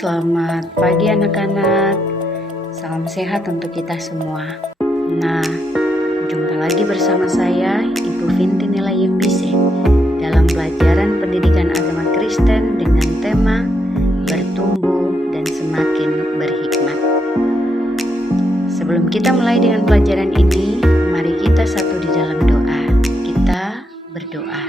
selamat pagi anak-anak. Salam sehat untuk kita semua. Nah, jumpa lagi bersama saya, Ibu Vintinela Yembise, dalam pelajaran pendidikan agama Kristen dengan tema bertumbuh dan semakin berhikmat. Sebelum kita mulai dengan pelajaran ini, mari kita satu di dalam doa. Kita berdoa.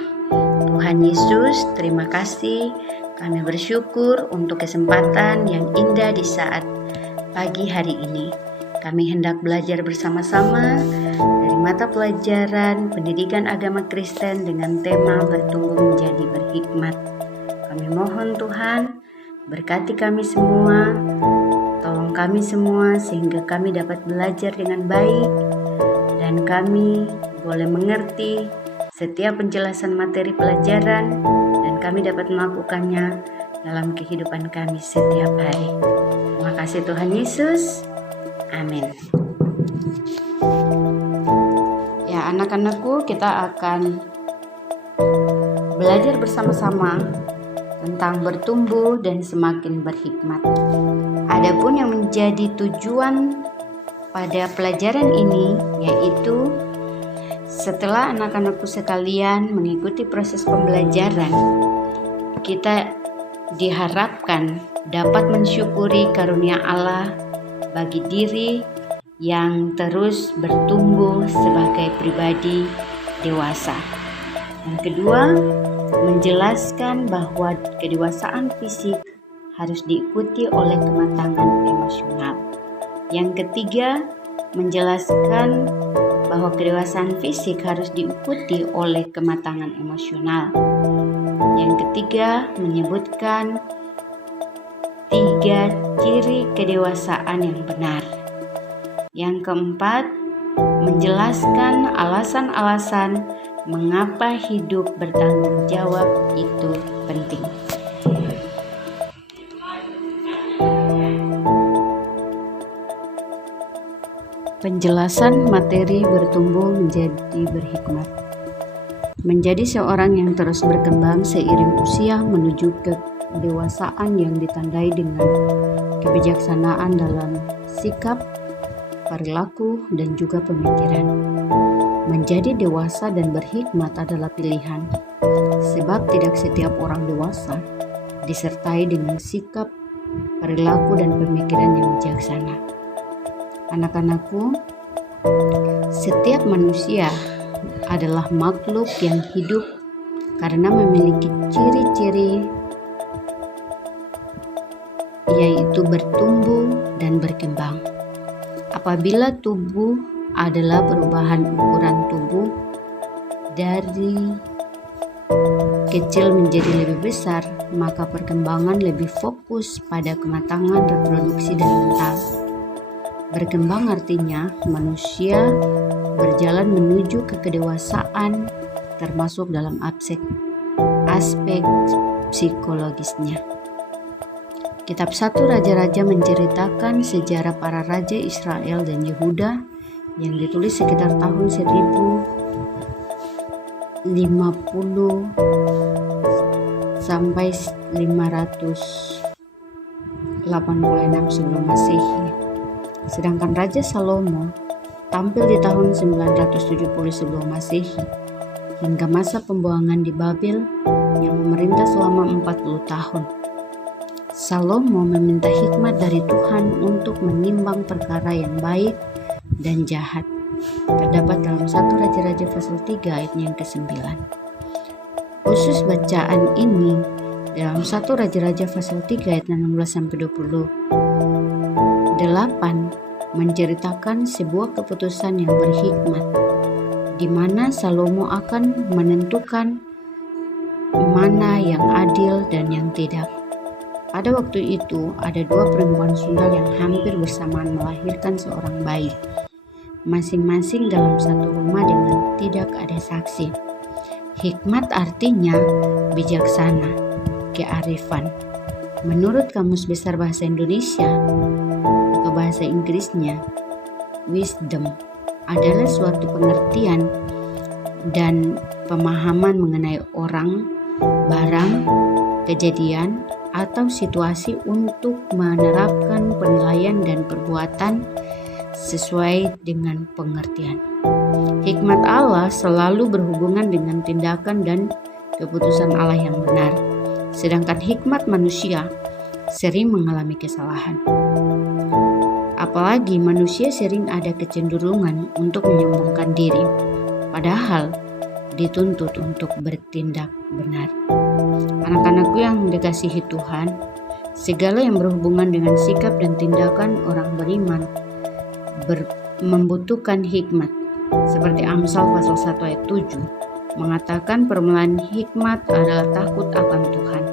Tuhan Yesus, terima kasih. Kami bersyukur untuk kesempatan yang indah di saat pagi hari ini. Kami hendak belajar bersama-sama dari mata pelajaran pendidikan agama Kristen dengan tema bertumbuh menjadi berhikmat. Kami mohon Tuhan, berkati kami semua, tolong kami semua sehingga kami dapat belajar dengan baik dan kami boleh mengerti setiap penjelasan materi pelajaran dan kami dapat melakukannya dalam kehidupan kami setiap hari. Terima kasih Tuhan Yesus. Amin. Ya, anak-anakku, kita akan belajar bersama-sama tentang bertumbuh dan semakin berhikmat. Adapun yang menjadi tujuan pada pelajaran ini yaitu setelah anak-anakku sekalian mengikuti proses pembelajaran, kita diharapkan dapat mensyukuri karunia Allah bagi diri yang terus bertumbuh sebagai pribadi dewasa. Yang kedua, menjelaskan bahwa kedewasaan fisik harus diikuti oleh kematangan emosional. Yang ketiga, menjelaskan bahwa kedewasaan fisik harus diikuti oleh kematangan emosional. Yang ketiga, menyebutkan 3 ciri kedewasaan yang benar. Yang keempat, menjelaskan alasan-alasan mengapa hidup bertanggung jawab itu penting. Penjelasan materi bertumbuh menjadi berhikmat. Menjadi seorang yang terus berkembang seiring usia menuju kedewasaan yang ditandai dengan kebijaksanaan dalam sikap, perilaku, dan juga pemikiran. Menjadi dewasa dan berhikmat adalah pilihan, sebab tidak setiap orang dewasa disertai dengan sikap, perilaku, dan pemikiran yang bijaksana. Anak-anakku, setiap manusia adalah makhluk yang hidup karena memiliki ciri-ciri yaitu bertumbuh dan berkembang. Apabila tubuh adalah perubahan ukuran tubuh dari kecil menjadi lebih besar, maka perkembangan lebih fokus pada kematangan reproduksi dan mental. Berkembang artinya manusia berjalan menuju ke kedewasaan termasuk dalam aspek psikologisnya. Kitab 1 Raja-Raja menceritakan sejarah para raja Israel dan Yehuda yang ditulis sekitar tahun 1050 sampai 586 sebelum Masehi. Sedangkan Raja Salomo tampil di tahun 970 sebelum Masehi hingga masa pembuangan di Babel yang memerintah selama 40 tahun. Salomo meminta hikmat dari Tuhan untuk menimbang perkara yang baik dan jahat. Terdapat dalam 1 Raja-Raja pasal 3 ayat yang ke-9. Khusus bacaan ini dalam 1 Raja-Raja pasal 3 ayat 16 sampai 28 menceritakan sebuah keputusan yang berhikmat di mana Salomo akan menentukan mana yang adil dan yang tidak. Pada waktu itu ada 2 perempuan sundal yang hampir bersamaan melahirkan seorang bayi, masing-masing dalam satu rumah dengan tidak ada saksi. Hikmat artinya bijaksana, kearifan. Menurut Kamus Besar Bahasa Indonesia atau bahasa Inggrisnya, wisdom adalah suatu pengertian dan pemahaman mengenai orang, barang, kejadian, atau situasi untuk menerapkan penilaian dan perbuatan sesuai dengan pengertian. Hikmat Allah selalu berhubungan dengan tindakan dan keputusan Allah yang benar, sedangkan hikmat manusia sering mengalami kesalahan. Apalagi manusia sering ada kecenderungan untuk menyombongkan diri, padahal dituntut untuk bertindak benar. Anak-anakku yang dikasihi Tuhan, segala yang berhubungan dengan sikap dan tindakan orang beriman membutuhkan hikmat. Seperti Amsal pasal 1 ayat 7 mengatakan permulaan hikmat adalah takut akan Tuhan.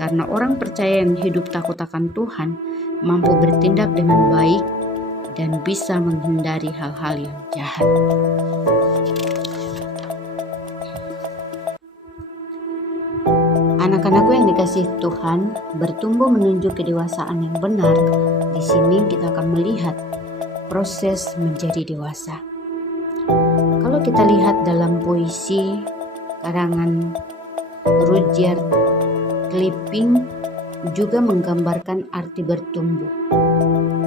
Karena orang percaya yang hidup takut akan Tuhan mampu bertindak dengan baik dan bisa menghindari hal-hal yang jahat. Anak-anakku yang dikasihi Tuhan, bertumbuh menuju kedewasaan yang benar. Di sini kita akan melihat proses menjadi dewasa. Kalau kita lihat dalam puisi karangan Rudyard Kipling juga menggambarkan arti bertumbuh.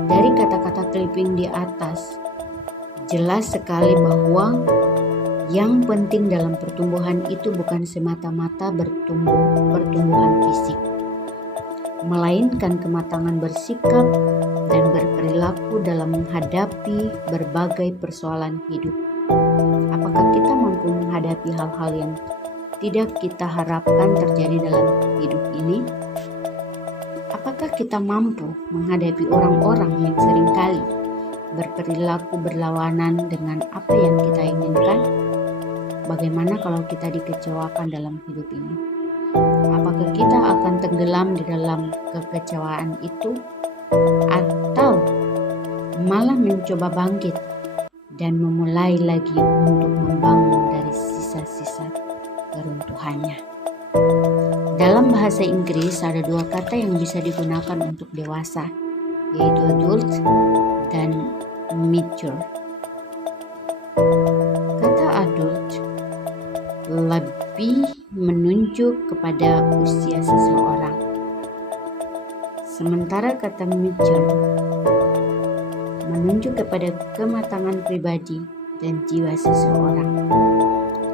Dari kata-kata Kipling di atas, jelas sekali bahwa yang penting dalam pertumbuhan itu bukan semata-mata pertumbuhan fisik, melainkan kematangan bersikap dan berperilaku dalam menghadapi berbagai persoalan hidup. Apakah kita mampu menghadapi hal-hal yang tidak kita harapkan terjadi dalam hidup ini? Apakah kita mampu menghadapi orang-orang yang seringkali berperilaku berlawanan dengan apa yang kita inginkan? Bagaimana kalau kita dikecewakan dalam hidup ini? Apakah kita akan tenggelam di dalam kekecewaan itu? Atau malah mencoba bangkit dan memulai lagi untuk membangun dari sisa-sisa keruntuhannya? Dalam bahasa Inggris ada dua kata yang bisa digunakan untuk dewasa, yaitu adult dan mature. Kata adult lebih menunjuk kepada usia seseorang, sementara kata mature menunjuk kepada kematangan pribadi dan jiwa seseorang.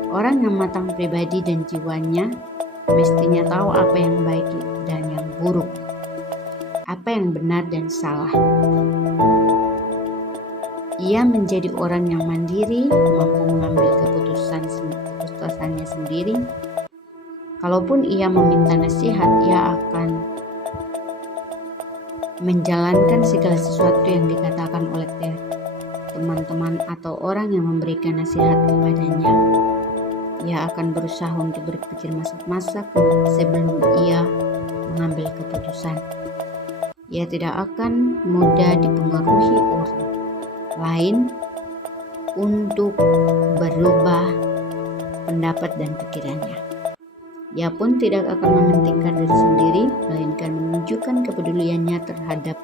Orang yang matang pribadi dan jiwanya mestinya tahu apa yang baik dan yang buruk, apa yang benar dan salah. Ia menjadi orang yang mandiri, mampu mengambil keputusannya sendiri. Kalaupun ia meminta nasihat, ia akan menjalankan segala sesuatu yang dikatakan oleh teman-teman atau orang yang memberikan nasihat kepadanya. Ia akan berusaha untuk berpikir masak-masak sebelum ia mengambil keputusan. Ia tidak akan mudah dipengaruhi orang lain untuk berubah pendapat dan pikirannya. Ia pun tidak akan mementingkan diri sendiri, melainkan menunjukkan kepeduliannya terhadap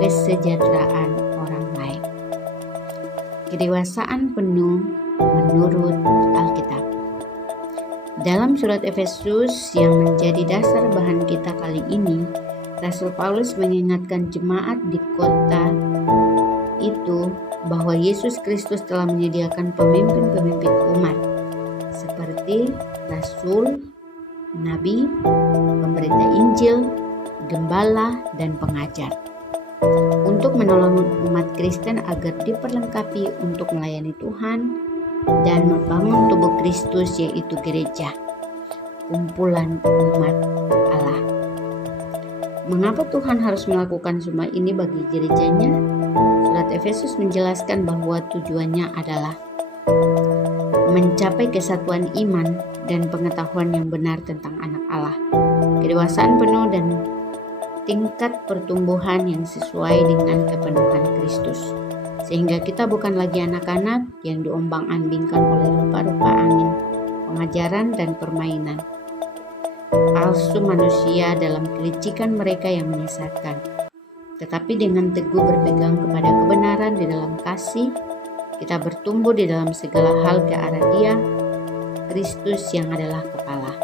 kesejahteraan orang lain. Kedewasaan penuh menurut Alkitab. Dalam surat Efesus yang menjadi dasar bahan kita kali ini, Rasul Paulus mengingatkan jemaat di kota itu bahwa Yesus Kristus telah menyediakan pemimpin-pemimpin umat seperti rasul, nabi, pemberita Injil, gembala, dan pengajar untuk menolong umat Kristen agar diperlengkapi untuk melayani Tuhan dan membangun tubuh Kristus, yaitu gereja, kumpulan umat Allah. Mengapa Tuhan harus melakukan semua ini bagi gerejanya? Surat Efesus menjelaskan bahwa tujuannya adalah mencapai kesatuan iman dan pengetahuan yang benar tentang anak Allah, kedewasaan penuh dan tingkat pertumbuhan yang sesuai dengan kepenuhan Kristus, sehingga kita bukan lagi anak-anak yang diombang-ambingkan oleh rupa-rupa angin, pengajaran dan permainan palsu manusia dalam kelicikan mereka yang menyesatkan, tetapi dengan teguh berpegang kepada kebenaran di dalam kasih, kita bertumbuh di dalam segala hal ke arah Dia, Kristus yang adalah kepala.